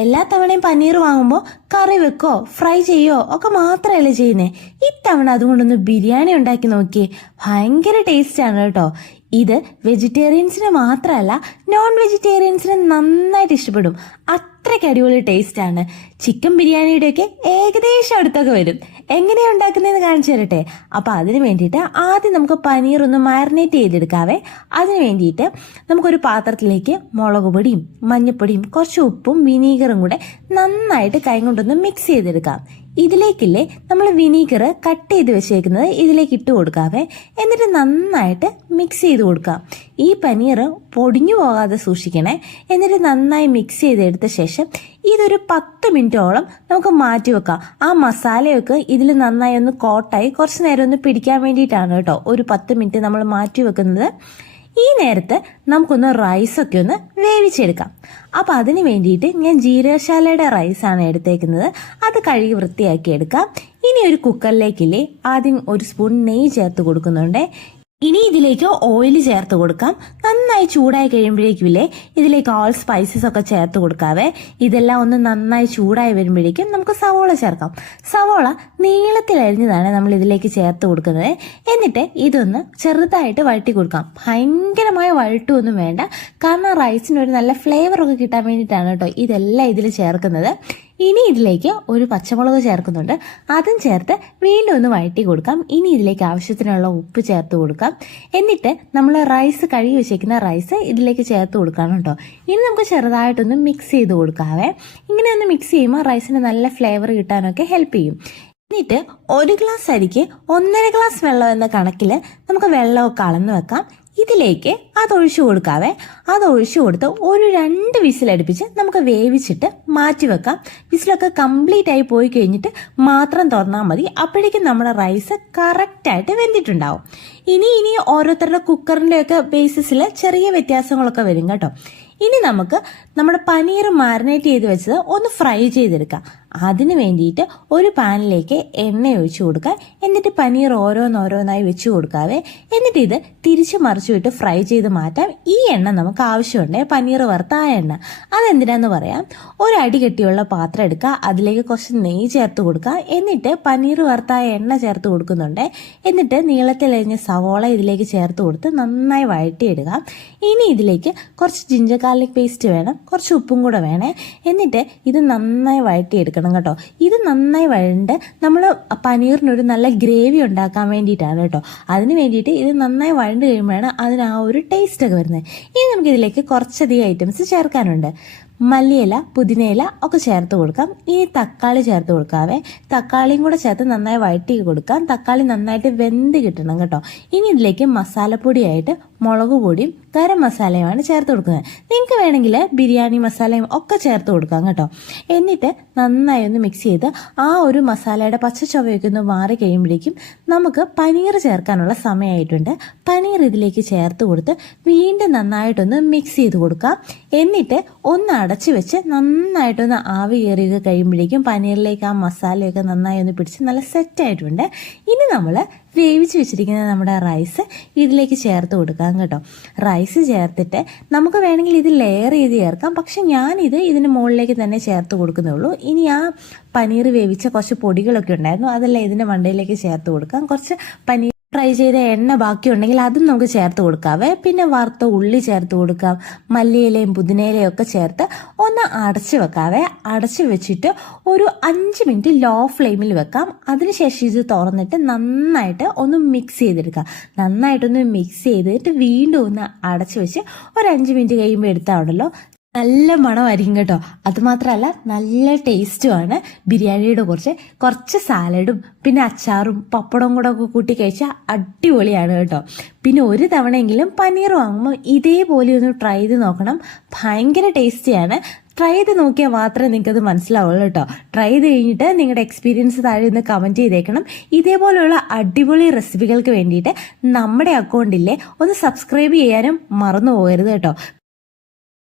എല്ലാ തവണയും പനീർ വാങ്ങുമ്പോൾ കറി വെക്കോ ഫ്രൈ ചെയ്യോ ഒക്കെ മാത്രമല്ലേ ചെയ്യുന്നേ. ഇത്തവണ അതുകൊണ്ടൊന്ന് ബിരിയാണി ഉണ്ടാക്കി നോക്കിയേ. ഭയങ്കര ടേസ്റ്റ് ആണ് കേട്ടോ. ഇത് വെജിറ്റേറിയൻസിന് മാത്രമല്ല നോൺ വെജിറ്റേറിയൻസിന് നന്നായിട്ട് ഇഷ്ടപ്പെടും. അത്രയ്ക്ക് അടിപൊളി ടേസ്റ്റ് ആണ്. ചിക്കൻ ബിരിയാണിയുടെയൊക്കെ ഏകദേശം അടുത്തൊക്കെ വരും. എങ്ങനെയാ ഉണ്ടാക്കുന്നതെന്ന് കാണിച്ചു തരട്ടെ. അപ്പോൾ അതിന് വേണ്ടിയിട്ട് ആദ്യം നമുക്ക് പനീർ ഒന്ന് മാരിനേറ്റ് ചെയ്തെടുക്കാവേ. അതിന് വേണ്ടിയിട്ട് നമുക്കൊരു പാത്രത്തിലേക്ക് മുളക് പൊടിയും മഞ്ഞൾപ്പൊടിയും കുറച്ച് ഉപ്പും വിനീഗറും കൂടെ നന്നായിട്ട് കൈ കൊണ്ടൊന്ന് മിക്സ് ചെയ്തെടുക്കാം. ഇതിലേക്കില്ലേ നമ്മൾ വിനീഗർ കട്ട് ചെയ്ത് വെച്ചേക്കുന്നത് ഇതിലേക്ക് ഇട്ട് കൊടുക്കാവേ. എന്നിട്ട് നന്നായിട്ട് മിക്സ് ചെയ്ത് കൊടുക്കാം. ഈ പനീർ പൊടിഞ്ഞു പോകാതെ സൂക്ഷിക്കണേ. എന്നിട്ട് നന്നായി മിക്സ് ചെയ്തെടുത്ത ശേഷം ഇതൊരു 10 മിനിറ്റോളം നമുക്ക് മാറ്റി വെക്കാം. ആ മസാലയൊക്കെ ഇതിൽ നന്നായി ഒന്ന് കോട്ടായി കുറച്ച് നേരം ഒന്ന് പിടിക്കാൻ വേണ്ടിയിട്ടാണ് കേട്ടോ ഒരു 10 മിനിറ്റ് നമ്മൾ മാറ്റി വെക്കുന്നത്. ഈ നേരത്ത് നമുക്കൊന്ന് റൈസൊക്കെ ഒന്ന് വേവിച്ചെടുക്കാം. അപ്പോൾ അതിന് വേണ്ടിയിട്ട് ഞാൻ ജീരകശാലയുടെ റൈസാണ് എടുത്തേക്കുന്നത്. അത് കഴുകി വൃത്തിയാക്കി എടുക്കാം. ഇനി ഒരു കുക്കറിലേക്കില്ലേ ആദ്യം ഒരു സ്പൂൺ നെയ്യ് ചേർത്ത് കൊടുക്കുന്നുണ്ട്. ഇനി ഇതിലേക്ക് ഓയിൽ ചേർത്ത് കൊടുക്കാം. നന്നായി ചൂടായി കഴിയുമ്പോഴേക്കും ഇല്ലേ ഇതിലേക്ക് ഓൾ സ്പൈസസ് ഒക്കെ ചേർത്ത് കൊടുക്കാവേ. ഇതെല്ലാം ഒന്ന് നന്നായി ചൂടായി വരുമ്പോഴേക്കും നമുക്ക് സവോള ചേർക്കാം. സവോള നീളത്തിലരിഞ്ഞതാണ് നമ്മൾ ഇതിലേക്ക് ചേർത്ത് കൊടുക്കുന്നത്. എന്നിട്ട് ഇതൊന്ന് ചെറുതായിട്ട് വഴറ്റി കൊടുക്കാം. ഭയങ്കരമായ വഴട്ടുമൊന്നും വേണ്ട. കാരണം റൈസിന് ഒരു നല്ല ഫ്ലേവറൊക്കെ കിട്ടാൻ വേണ്ടിയിട്ടാണ് കേട്ടോ ഇതെല്ലാം ഇതിൽ ചേർക്കുന്നത്. ഇനി ഇതിലേക്ക് ഒരു പച്ചമുളക് ചേർക്കുന്നുണ്ട്. അതും ചേർത്ത് വീണ്ടും ഒന്ന് വഴറ്റി കൊടുക്കാം. ഇനി ഇതിലേക്ക് ആവശ്യത്തിനുള്ള ഉപ്പ് ചേർത്ത് കൊടുക്കാം. എന്നിട്ട് നമ്മൾ റൈസ് കഴുകി വെച്ചേക്കുന്ന റൈസ് ഇതിലേക്ക് ചേർത്ത് കൊടുക്കണം കേട്ടോ. ഇനി നമുക്ക് ചെറുതായിട്ടൊന്ന് മിക്സ് ചെയ്ത് കൊടുക്കാവേ. ഇങ്ങനെ ഒന്ന് മിക്സ് ചെയ്യുമ്പോൾ റൈസിന് നല്ല ഫ്ലേവർ കിട്ടാനൊക്കെ ഹെൽപ്പ് ചെയ്യും. എന്നിട്ട് 1 ഗ്ലാസ് അരിക്ക് 1.5 ഗ്ലാസ് വെള്ളം എന്ന കണക്കിൽ നമുക്ക് വെള്ളമൊക്കെ അളന്ന് വെക്കാം. ഇതിലേക്ക് അതൊഴിച്ചു കൊടുക്കാവേ. അതൊഴിച്ചു കൊടുത്ത് ഒരു 2 വിസിലടുപ്പിച്ച് നമുക്ക് വേവിച്ചിട്ട് മാറ്റി വെക്കാം. വിസിലൊക്കെ കംപ്ലീറ്റ് ആയി പോയി കഴിഞ്ഞിട്ട് മാത്രം തുറന്നാൽ മതി. അപ്പോഴേക്കും നമ്മുടെ റൈസ് കറക്റ്റായിട്ട് വെന്തിട്ടുണ്ടാവും. ഇനി ഓരോരുത്തരുടെ കുക്കറിൻ്റെയൊക്കെ ബേസിസിൽ ചെറിയ വ്യത്യാസങ്ങളൊക്കെ വരും കേട്ടോ. ഇനി നമുക്ക് നമ്മുടെ പനീർ മാരിനേറ്റ് ചെയ്ത് വെച്ചത് ഒന്ന് ഫ്രൈ ചെയ്തെടുക്കാം. അതിന് വേണ്ടിയിട്ട് ഒരു പാനിലേക്ക് എണ്ണ ഒഴിച്ചു കൊടുക്കുക. എന്നിട്ട് പനീർ ഓരോന്നോരോന്നായി വെച്ച് കൊടുക്കാവേ. എന്നിട്ട് ഇത് തിരിച്ചു മറിച്ചുവിട്ട് ഫ്രൈ ചെയ്ത് മാറ്റാം. ഈ എണ്ണ നമുക്ക് ആവശ്യമുണ്ട്, പനീർ വറുത്ത ആ എണ്ണ. അതെന്തിനാന്ന് പറയാം. ഒരു അടി കെട്ടിയുള്ള പാത്രം എടുക്കുക. അതിലേക്ക് കുറച്ച് നെയ്യ് ചേർത്ത് കൊടുക്കുക. എന്നിട്ട് പനീർ വറുത്ത എണ്ണ ചേർത്ത് കൊടുക്കുന്നുണ്ട്. എന്നിട്ട് നീളത്തിലരിഞ്ഞ സവോള ഇതിലേക്ക് ചേർത്ത് കൊടുത്ത് നന്നായി വഴറ്റിയിടുക. ഇനി ഇതിലേക്ക് കുറച്ച് ജിഞ്ചർ ഗാർലിക് പേസ്റ്റ് വേണം, കുറച്ച് ഉപ്പും കൂടെ വേണേ. എന്നിട്ട് ഇത് നന്നായി വഴറ്റിയെടുക്കണം കേട്ടോ. ഇത് നന്നായി വഴണ്ട് നമ്മൾ പനീറിനൊരു നല്ല ഗ്രേവി ഉണ്ടാക്കാൻ വേണ്ടിയിട്ടാണ് കേട്ടോ. അതിന് വേണ്ടിയിട്ട് ഇത് നന്നായി വഴണ്ട് കഴിയുമ്പോഴാണ് അതിന് ആ ഒരു ടേസ്റ്റ് ഒക്കെ വരുന്നത്. ഇനി നമുക്കിതിലേക്ക് കുറച്ചധികം ഐറ്റംസ് ചേർക്കാനുണ്ട്. മല്ലിയില പുതിനയില ഒക്കെ ചേർത്ത് കൊടുക്കാം. ഇനി തക്കാളി ചേർത്ത് കൊടുക്കാവേ. തക്കാളിയും കൂടെ ചേർത്ത് നന്നായി വഴറ്റി കൊടുക്കാം. തക്കാളി നന്നായിട്ട് വെന്ത് കിട്ടണം കേട്ടോ. ഇനി ഇതിലേക്ക് മസാലപ്പൊടിയായിട്ട് മുളക് പൊടിയും ഗരം മസാലയുമാണ് ചേർത്ത് കൊടുക്കുന്നത്. നിങ്ങൾക്ക് വേണമെങ്കിൽ ബിരിയാണി മസാലയും ഒക്കെ ചേർത്ത് കൊടുക്കാം കേട്ടോ. എന്നിട്ട് നന്നായി ഒന്ന് മിക്സ് ചെയ്ത് ആ ഒരു മസാലയുടെ പച്ച ചുവയൊക്കെ ഒന്ന് മാറി കഴിയുമ്പോഴേക്കും നമുക്ക് പനീർ ചേർക്കാനുള്ള സമയമായിട്ടുണ്ട്. പനീർ ഇതിലേക്ക് ചേർത്ത് കൊടുത്ത് വീണ്ടും നന്നായിട്ടൊന്ന് മിക്സ് ചെയ്ത് കൊടുക്കാം. എന്നിട്ട് ഒന്ന് അടച്ചു വെച്ച് നന്നായിട്ടൊന്ന് ആവി കയറിയൊക്കെ കഴിയുമ്പോഴേക്കും പനീറിലേക്ക് ആ മസാലയൊക്കെ നന്നായി ഒന്ന് പിടിച്ച് നല്ല സെറ്റായിട്ടുണ്ട്. ഇനി നമ്മൾ വേവിച്ച് വെച്ചിരിക്കുന്ന നമ്മുടെ റൈസ് ഇതിലേക്ക് ചേർത്ത് കൊടുക്കാം കേട്ടോ. റൈസ് ചേർത്തിട്ട് നമുക്ക് വേണമെങ്കിൽ ഇത് ലെയർ ചെയ്ത് ചേർക്കാം. പക്ഷെ ഞാനിത് ഇതിന് മുകളിലേക്ക് തന്നെ ചേർത്ത് കൊടുക്കുന്നുള്ളൂ. ഇനി ആ പനീർ വേവിച്ച കുറച്ച് പൊടികളൊക്കെ ഉണ്ടായിരുന്നു, അതെല്ലാം ഇതിൻ്റെ മണ്ടയിലേക്ക് ചേർത്ത് കൊടുക്കാം. കുറച്ച് പനീർ ഫ്രൈ ചെയ്ത എണ്ണ ബാക്കിയുണ്ടെങ്കിൽ അതും നമുക്ക് ചേർത്ത് കൊടുക്കാവേ. പിന്നെ വറുത്ത ഉള്ളി ചേർത്ത് കൊടുക്കാം. മല്ലിയിലയും പുതിനയിലയും ഒക്കെ ചേർത്ത് ഒന്ന് അടച്ച് വെക്കാവേ. അടച്ച് വെച്ചിട്ട് ഒരു 5 മിനിറ്റ് ലോ ഫ്ലെയിമിൽ വെക്കാം. അതിനുശേഷം ഇത് തുറന്നിട്ട് നന്നായിട്ട് ഒന്ന് മിക്സ് ചെയ്തെടുക്കാം. നന്നായിട്ടൊന്ന് മിക്സ് ചെയ്തിട്ട് വീണ്ടും ഒന്ന് അടച്ച് വെച്ച് ഒരു 5 മിനിറ്റ് കഴിയുമ്പോൾ എടുത്താണല്ലോ നല്ല മണമായിരിക്കും കേട്ടോ. അതുമാത്രമല്ല നല്ല ടേസ്റ്റുമാണ്. ബിരിയാണിയുടെ കുറച്ച് സാലഡും പിന്നെ അച്ചാറും പപ്പടവും കൂടെ ഒക്കെ കൂട്ടി കഴിച്ചാൽ അടിപൊളിയാണ് കേട്ടോ. പിന്നെ ഒരു തവണയെങ്കിലും പനീർ വാങ്ങുമ്പോൾ ഇതേപോലെ ഒന്ന് ട്രൈ ചെയ്ത് നോക്കണം. ഭയങ്കര ടേസ്റ്റിയാണ്. ട്രൈ ചെയ്ത് നോക്കിയാൽ മാത്രമേ നിങ്ങൾക്കത് മനസ്സിലാവുള്ളൂ കേട്ടോ. ട്രൈ ചെയ്ത് കഴിഞ്ഞിട്ട് നിങ്ങളുടെ എക്സ്പീരിയൻസ് താഴെ ഒന്ന് കമൻറ്റ് ചെയ്തേക്കണം. ഇതേപോലെയുള്ള അടിപൊളി റെസിപ്പികൾക്ക് വേണ്ടിയിട്ട് നമ്മുടെ അക്കൗണ്ടിലെ ഒന്ന് സബ്സ്ക്രൈബ് ചെയ്യാനും മറന്നു പോകരുത് കേട്ടോ.